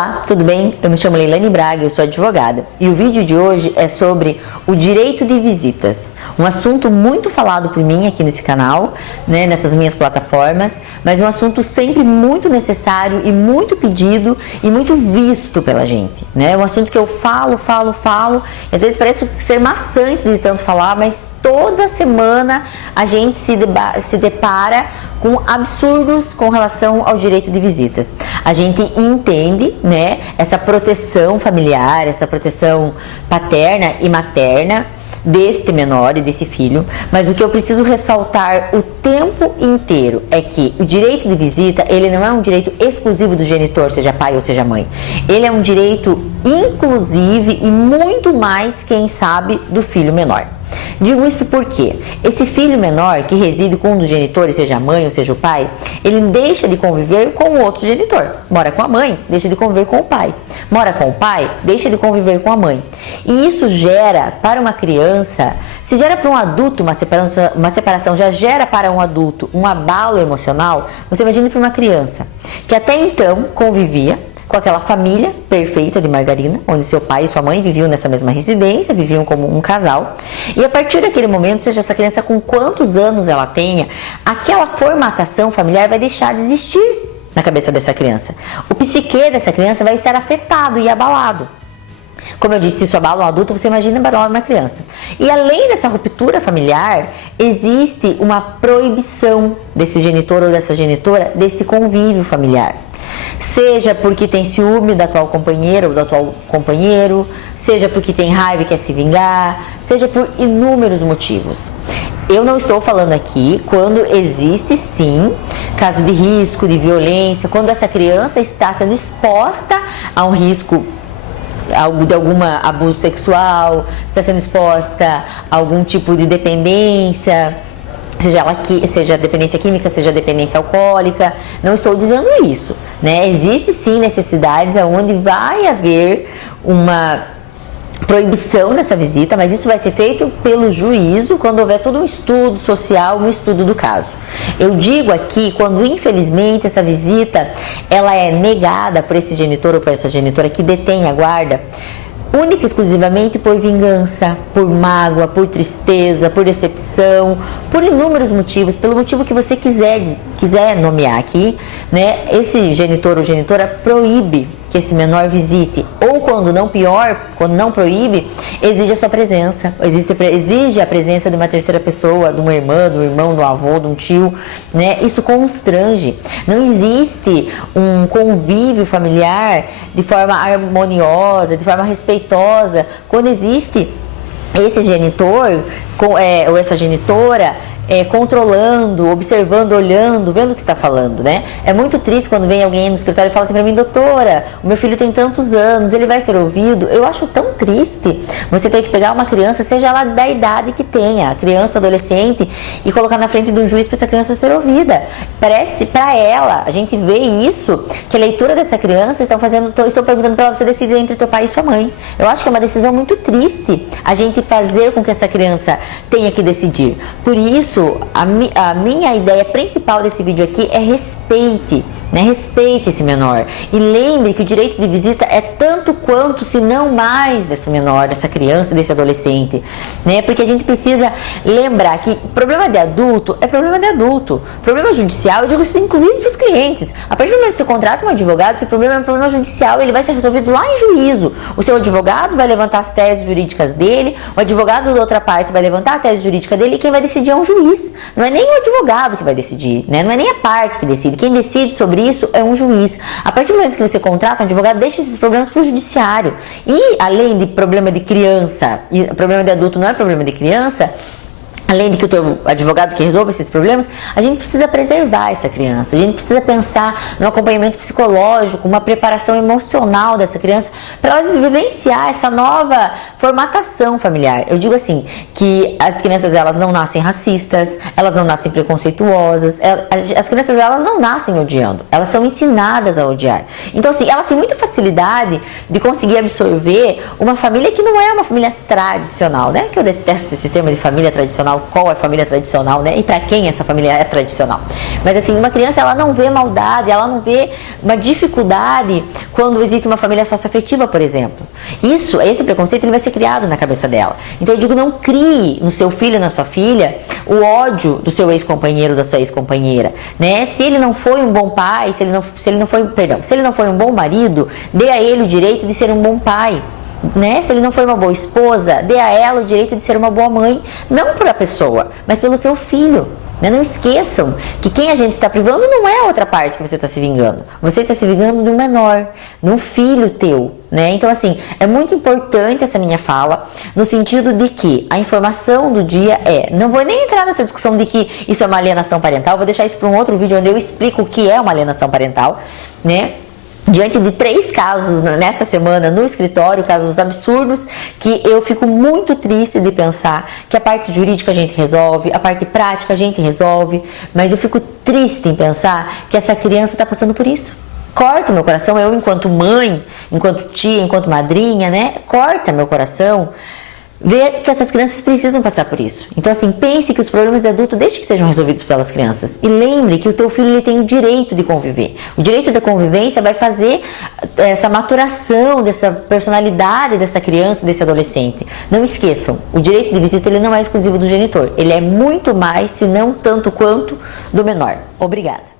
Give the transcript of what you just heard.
Olá, tudo bem? Eu me chamo Leilane Braga, eu sou advogada e o vídeo de hoje é sobre o direito de visitas, um assunto muito falado por mim aqui nesse canal, nessas minhas plataformas, mas um assunto sempre muito necessário e muito pedido e muito visto pela gente, É um assunto que eu falo, e às vezes parece ser maçante de tanto falar, mas toda semana a gente se depara com absurdos com relação ao direito de visitas. A gente entende, essa proteção familiar, essa proteção paterna e materna deste menor e desse filho, mas o que eu preciso ressaltar o tempo inteiro é que o direito de visita, ele não é um direito exclusivo do genitor, seja pai ou seja mãe. Ele é um direito inclusive e muito mais, quem sabe, do filho menor. Digo isso porque esse filho menor que reside com um dos genitores, seja a mãe ou seja o pai, ele deixa de conviver com o outro genitor. Mora com a mãe, deixa de conviver com o pai. Mora com o pai, deixa de conviver com a mãe. E isso gera para uma criança, se gera para um adulto uma separação, já gera para um adulto um abalo emocional. Você imagine para uma criança que até então convivia com aquela família perfeita de margarina, onde seu pai e sua mãe viviam nessa mesma residência, viviam como um casal, e a partir daquele momento, seja essa criança com quantos anos ela tenha, aquela formatação familiar vai deixar de existir na cabeça dessa criança. O psique dessa criança vai estar afetado e abalado. Como eu disse, se isso abala um adulto, você imagina abalar uma criança. E além dessa ruptura familiar, existe uma proibição desse genitor ou dessa genitora desse convívio familiar. Seja porque tem ciúme da atual companheira ou do atual companheiro, seja porque tem raiva e quer se vingar, seja por inúmeros motivos. Eu não estou falando aqui quando existe sim caso de risco, de violência, quando essa criança está sendo exposta a um risco de algum abuso sexual, está sendo exposta a algum tipo de dependência, seja dependência química, seja dependência alcoólica. Não estou dizendo isso, Existe sim necessidades onde vai haver uma proibição dessa visita, mas isso vai ser feito pelo juízo quando houver todo um estudo social, um estudo do caso. Eu digo aqui quando infelizmente essa visita ela é negada por esse genitor ou por essa genitora que detém a guarda, única e exclusivamente por vingança, por mágoa, por tristeza, por decepção, por inúmeros motivos, pelo motivo que você quiser nomear aqui, Esse genitor ou genitora proíbe que esse menor visite, ou quando não proíbe, exige a sua presença, exige a presença de uma terceira pessoa, de uma irmã, do irmão, do avô, de um tio, Isso constrange. Não existe um convívio familiar de forma harmoniosa, de forma respeitosa, quando existe esse genitor ou essa genitora controlando, observando, olhando, vendo o que está falando, É muito triste quando vem alguém no escritório e fala assim para mim: doutora, o meu filho tem tantos anos, ele vai ser ouvido? Eu acho tão triste você ter que pegar uma criança, seja ela da idade que tenha, criança, adolescente, e colocar na frente de um juiz para essa criança ser ouvida. Parece para ela, a gente vê isso, que a leitura dessa criança estão perguntando para ela: você decide entre teu pai e sua mãe. Eu acho que é uma decisão muito triste a gente fazer com que essa criança tenha que decidir. Por isso, a minha ideia principal desse vídeo aqui é respeite, Respeite esse menor e lembre que o direito de visita é tanto quanto, se não mais, dessa menor, dessa criança, desse adolescente, Porque a gente precisa lembrar que problema de adulto é problema de adulto. Problema judicial, eu digo isso inclusive para os clientes. A partir do momento que você contrata um advogado, esse problema é um problema judicial, ele vai ser resolvido lá em juízo. O seu advogado vai levantar as teses jurídicas dele, o advogado da outra parte vai levantar a tese jurídica dele, e quem vai decidir é um juiz. Não é nem o advogado que vai decidir, Não é nem a parte que decide. Quem decide sobre isso é um juiz. A partir do momento que você contrata um advogado, deixa esses problemas para o judiciário. E além de problema de criança, e problema de adulto não é problema de criança, além de que o teu advogado que resolve esses problemas, a gente precisa preservar essa criança, a gente precisa pensar no acompanhamento psicológico, uma preparação emocional dessa criança para ela vivenciar essa nova formatação familiar. Eu digo assim, que as crianças elas não nascem racistas, elas não nascem preconceituosas, as crianças elas não nascem odiando, elas são ensinadas a odiar. Então assim, elas têm muita facilidade de conseguir absorver uma família que não é uma família tradicional, Que eu detesto esse termo de família tradicional, tradicional, qual é a família tradicional, né? E para quem essa família é tradicional. Mas assim, uma criança, ela não vê maldade, ela não vê uma dificuldade quando existe uma família socioafetiva, por exemplo. Esse preconceito, ele vai ser criado na cabeça dela. Então eu digo, não crie no seu filho, na sua filha, o ódio do seu ex-companheiro, da sua ex-companheira, né? Se ele não foi um bom pai, se ele não foi um bom marido, dê a ele o direito de ser um bom pai. Né? Se ele não foi uma boa esposa, dê a ela o direito de ser uma boa mãe, não por a pessoa, mas pelo seu filho. Né? Não esqueçam que quem a gente está privando não é a outra parte que você está se vingando. Você está se vingando de um menor, de um filho teu. Né? Então, assim, é muito importante essa minha fala, no sentido de que a informação do dia não vou nem entrar nessa discussão de que isso é uma alienação parental, vou deixar isso para um outro vídeo onde eu explico o que é uma alienação parental, né? Diante de 3 casos nessa semana no escritório, casos absurdos, que eu fico muito triste de pensar que a parte jurídica a gente resolve, a parte prática a gente resolve, mas eu fico triste em pensar que essa criança está passando por isso. Corta meu coração, eu enquanto mãe, enquanto tia, enquanto madrinha, né? Corta meu coração ver que essas crianças precisam passar por isso. Então, assim, pense que os problemas de adulto deixe que sejam resolvidos pelas crianças. E lembre que o teu filho, ele tem o direito de conviver. O direito da convivência vai fazer essa maturação dessa personalidade dessa criança, desse adolescente. Não esqueçam, o direito de visita, ele não é exclusivo do genitor. Ele é muito mais, se não tanto quanto, do menor. Obrigada.